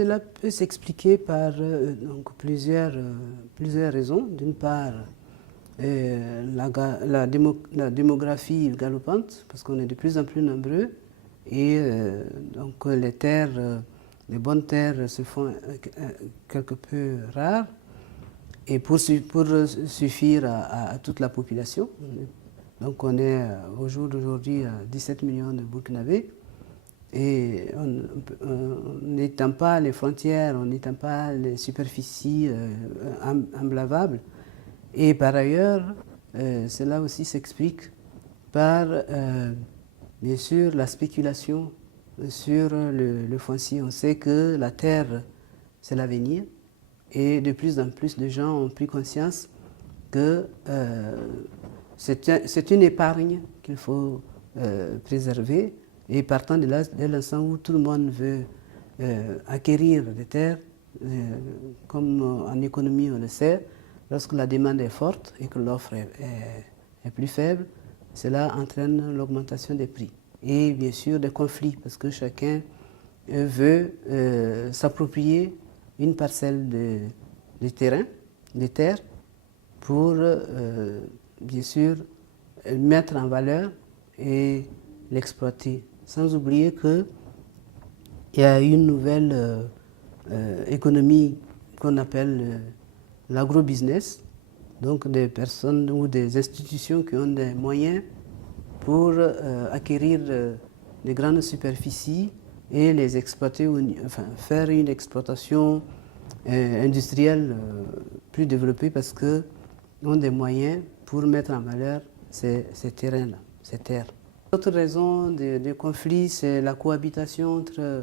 cela peut s'expliquer par donc plusieurs raisons. D'une part, la démographie galopante, parce qu'on est de plus en plus nombreux, et donc les bonnes terres se font quelque peu rares, et pour suffire à toute la population. Donc on est au jour d'aujourd'hui à 17 millions de Burkinabés, et on n'étend pas les frontières, on n'étend pas les superficies emblavables. Et par ailleurs, cela aussi s'explique par, bien sûr, la spéculation sur le foncier. On sait que la terre, c'est l'avenir, et de plus en plus de gens ont pris conscience que c'est une épargne qu'il faut préserver. Et partant de là, dès l'instant où tout le monde veut acquérir des terres, comme en économie on le sait, lorsque la demande est forte et que l'offre est plus faible, cela entraîne l'augmentation des prix. Et bien sûr des conflits, parce que chacun veut s'approprier une parcelle de terrain, de terre, pour bien sûr mettre en valeur et l'exploiter. Sans oublier qu'il y a une nouvelle économie qu'on appelle l'agro-business, donc des personnes ou des institutions qui ont des moyens pour acquérir de grandes superficies et les exploiter, enfin faire une exploitation industrielle plus développée, parce qu'ils ont des moyens pour mettre en valeur ces terrains-là, ces terres. L'autre raison de conflit, c'est la cohabitation entre,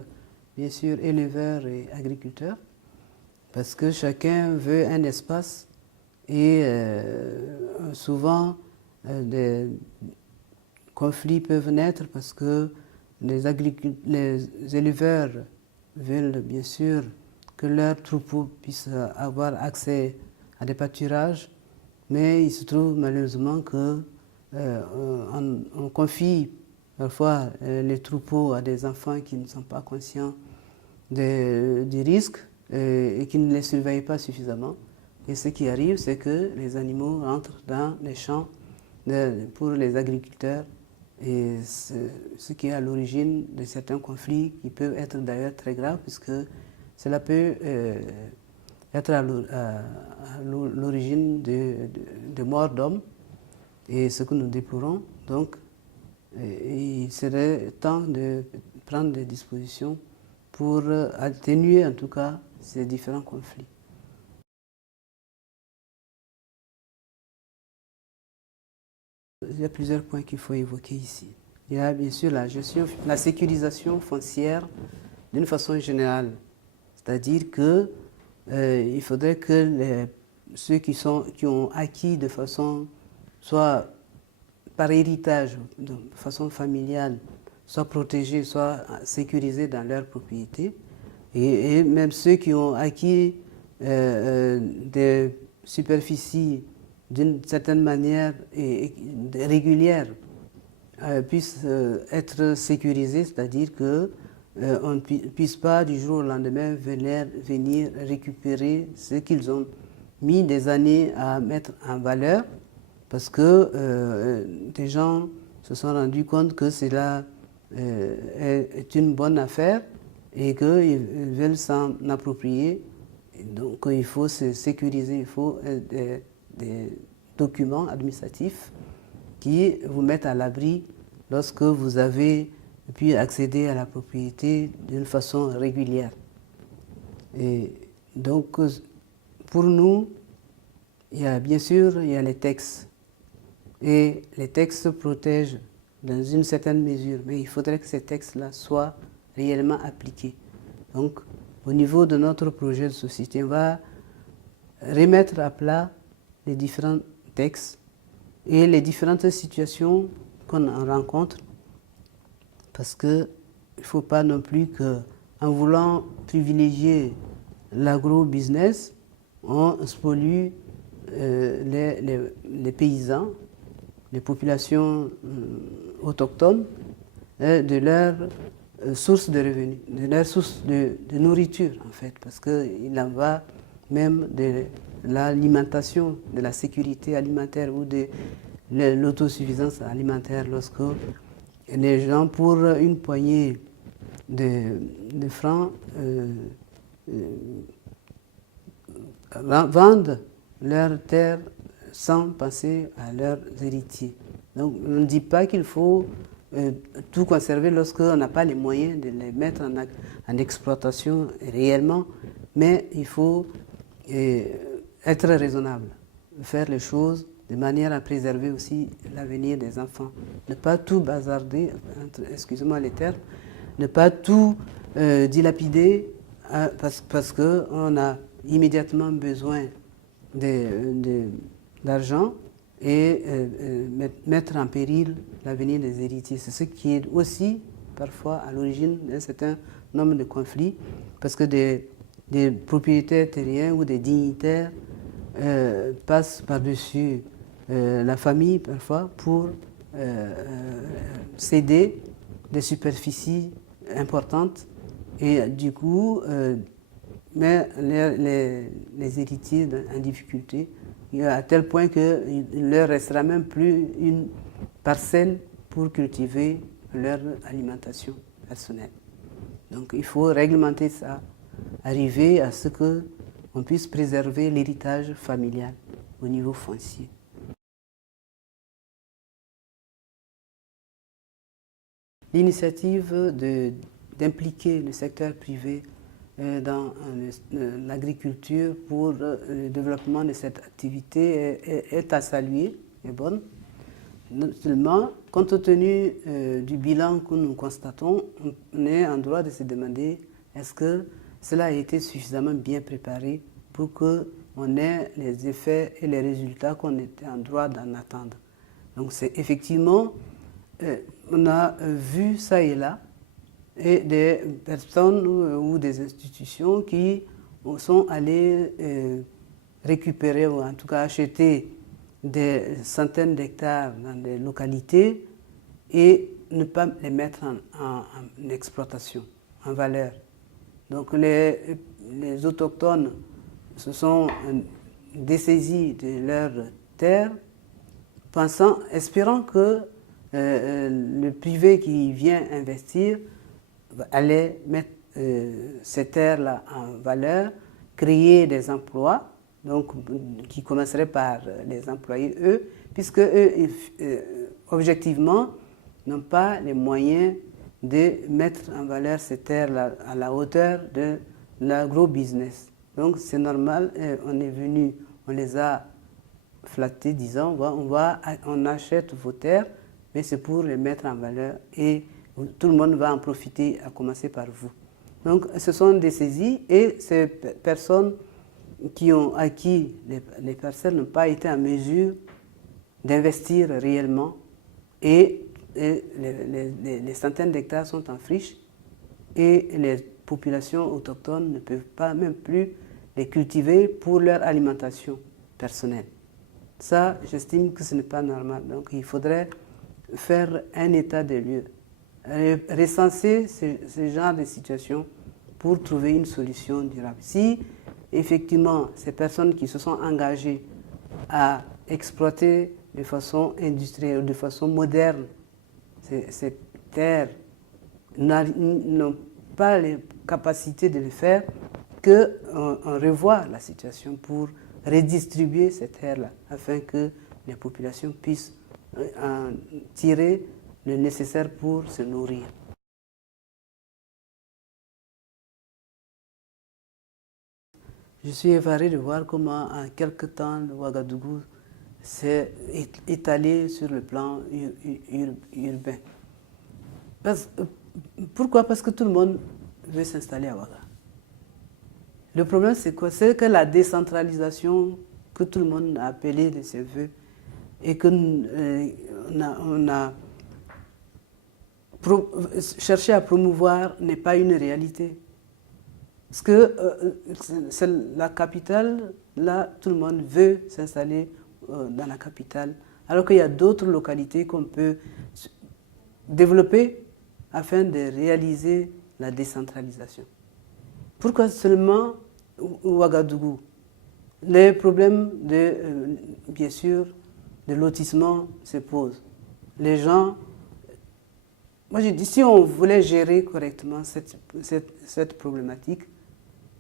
bien sûr, éleveurs et agriculteurs, parce que chacun veut un espace, et souvent des conflits peuvent naître parce que les éleveurs veulent bien sûr que leurs troupeaux puissent avoir accès à des pâturages, mais il se trouve malheureusement que on confie parfois les troupeaux à des enfants qui ne sont pas conscients des risques et qui ne les surveillent pas suffisamment. Et ce qui arrive, c'est que les animaux rentrent dans les champs pour les agriculteurs, et ce qui est à l'origine de certains conflits qui peuvent être d'ailleurs très graves, puisque cela peut être à l'origine de morts d'hommes, et ce que nous déplorons. Donc, il serait temps de prendre des dispositions pour atténuer en tout cas ces différents conflits. Il y a plusieurs points qu'il faut évoquer ici. Il y a bien sûr la gestion, la sécurisation foncière d'une façon générale. C'est-à-dire qu'il faudrait que ceux qui ont acquis de façon, soit par héritage, de façon familiale, soient protégés, soient sécurisés dans leur propriété. Et même ceux qui ont acquis des superficies d'une certaine manière et régulière puissent être sécurisés, c'est-à-dire qu'on ne puisse pas du jour au lendemain venir récupérer ce qu'ils ont mis des années à mettre en valeur, parce que des gens se sont rendus compte que cela est une bonne affaire et qu'ils veulent s'en approprier. Et donc il faut se sécuriser, il faut des documents administratifs qui vous mettent à l'abri lorsque vous avez pu accéder à la propriété d'une façon régulière. Et donc, pour nous, bien sûr, il y a les textes. Et les textes protègent dans une certaine mesure, mais il faudrait que ces textes-là soient réellement appliqués. Donc, au niveau de notre projet de société, on va remettre à plat les différents textes et les différentes situations qu'on rencontre, parce qu'il ne faut pas non plus qu'en voulant privilégier l'agro-business, on spolie les paysans, les populations autochtones, de leur source de revenus, de leur source de nourriture en fait, parce qu'il en va même de l'alimentation, de la sécurité alimentaire ou de l'autosuffisance alimentaire lorsque les gens, pour une poignée de francs, vendent leurs terres sans penser à leurs héritiers. Donc on ne dit pas qu'il faut tout conserver lorsqu'on n'a pas les moyens de les mettre en exploitation réellement, mais il faut être raisonnable, faire les choses de manière à préserver aussi l'avenir des enfants. Ne pas tout bazarder, excusez-moi les termes, ne pas tout dilapider parce qu'on a immédiatement besoin d'argent et mettre en péril l'avenir des héritiers. C'est ce qui est aussi parfois à l'origine d'un certain nombre de conflits, parce que des propriétaires terriens ou des dignitaires passent par-dessus la famille parfois pour céder des superficies importantes et du coup met les héritiers en difficulté à tel point qu'il ne leur restera même plus une parcelle pour cultiver leur alimentation personnelle. Donc il faut réglementer ça, arriver à ce qu'on puisse préserver l'héritage familial au niveau foncier. L'initiative d'impliquer le secteur privé dans l'agriculture pour le développement de cette activité est à saluer, est bonne. Seulement, compte tenu du bilan que nous constatons, on est en droit de se demander est-ce que cela a été suffisamment bien préparé pour qu'on ait les effets et les résultats qu'on était en droit d'en attendre. Donc c'est effectivement, on a vu ça et là, et des personnes ou des institutions qui sont allées récupérer ou en tout cas acheter des centaines d'hectares dans des localités et ne pas les mettre en exploitation, en valeur. Donc les autochtones se sont dessaisis de leurs terres, espérant que le privé qui vient investir allait mettre ces terres-là en valeur, créer des emplois, donc qui commenceraient par les employés eux, puisque eux, objectivement, n'ont pas les moyens de mettre en valeur ces terres-là à la hauteur de l'agro-business. Donc c'est normal, on est venu, on les a flattés, disant on achète vos terres, mais c'est pour les mettre en valeur et tout le monde va en profiter, à commencer par vous. Donc ce sont des saisies et ces personnes qui ont acquis les parcelles n'ont pas été en mesure d'investir réellement et les centaines d'hectares sont en friche et les populations autochtones ne peuvent pas même plus les cultiver pour leur alimentation personnelle. Ça, j'estime que ce n'est pas normal. Donc il faudrait faire un état des lieux, recenser ce genre de situation pour trouver une solution durable. Si effectivement ces personnes qui se sont engagées à exploiter de façon industrielle, de façon moderne, ces terres n'ont pas les capacités de le faire, qu'on revoie la situation pour redistribuer ces terres-là, afin que les populations puissent en tirer le nécessaire pour se nourrir. Je suis effaré de voir comment en quelque temps le Ouagadougou s'est étalé sur le plan urbain. Pourquoi? Parce que tout le monde veut s'installer à Ouaga. Le problème c'est quoi? C'est que la décentralisation que tout le monde a appelée de ses voeux et que on a cherché à promouvoir n'est pas une réalité. Parce que c'est la capitale, là, tout le monde veut s'installer dans la capitale, alors qu'il y a d'autres localités qu'on peut développer afin de réaliser la décentralisation. Pourquoi seulement Ouagadougou? Les problèmes bien sûr, de lotissement se posent. Les gens, moi je dis, si on voulait gérer correctement cette problématique,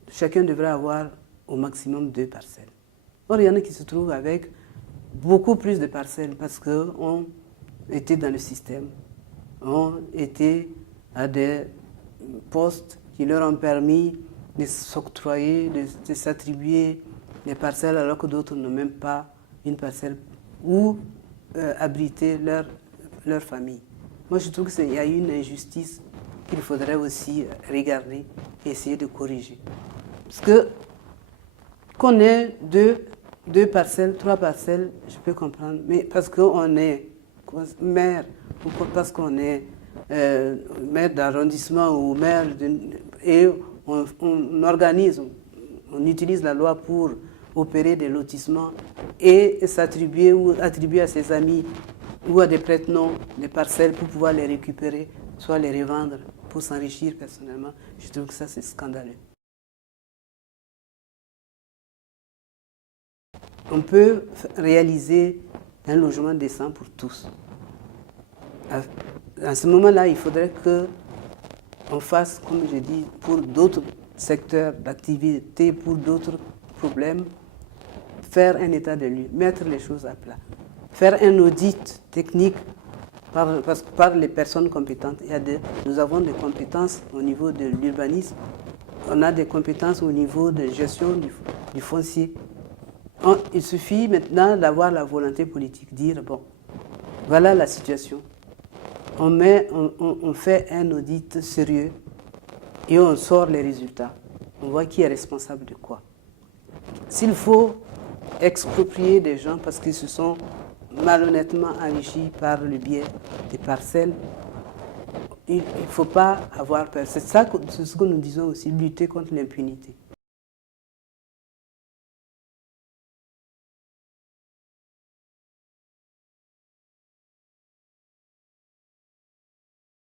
chacun devrait avoir au maximum 2 parcelles. Or, il y en a qui se trouvent avec beaucoup plus de parcelles parce qu'on était dans le système, ont été à des postes qui leur ont permis de s'octroyer, de s'attribuer des parcelles alors que d'autres n'ont même pas une parcelle où abriter leur famille. Moi, je trouve qu'il y a une injustice qu'il faudrait aussi regarder et essayer de corriger. Parce que qu'on ait 2 parcelles, 3 parcelles, je peux comprendre, mais parce qu'on est maire ou parce qu'on est maire d'arrondissement ou maire et on organise, on utilise la loi pour opérer des lotissements et s'attribuer ou attribuer à ses amis ou à des prête-noms des parcelles pour pouvoir les récupérer, soit les revendre pour s'enrichir personnellement. Je trouve que ça, c'est scandaleux. On peut réaliser un logement décent pour tous. À ce moment-là, il faudrait qu'on fasse, comme je dis, pour d'autres secteurs d'activité, pour d'autres problèmes, faire un état de lieu, mettre les choses à plat, faire un audit technique par les personnes compétentes. Nous avons des compétences au niveau de l'urbanisme, on a des compétences au niveau de gestion du foncier. Il suffit maintenant d'avoir la volonté politique, dire bon, voilà la situation. On fait un audit sérieux et on sort les résultats. On voit qui est responsable de quoi. S'il faut exproprier des gens parce qu'ils se sont malhonnêtement enrichis par le biais des parcelles, il ne faut pas avoir peur. C'est ce que nous disons aussi, lutter contre l'impunité.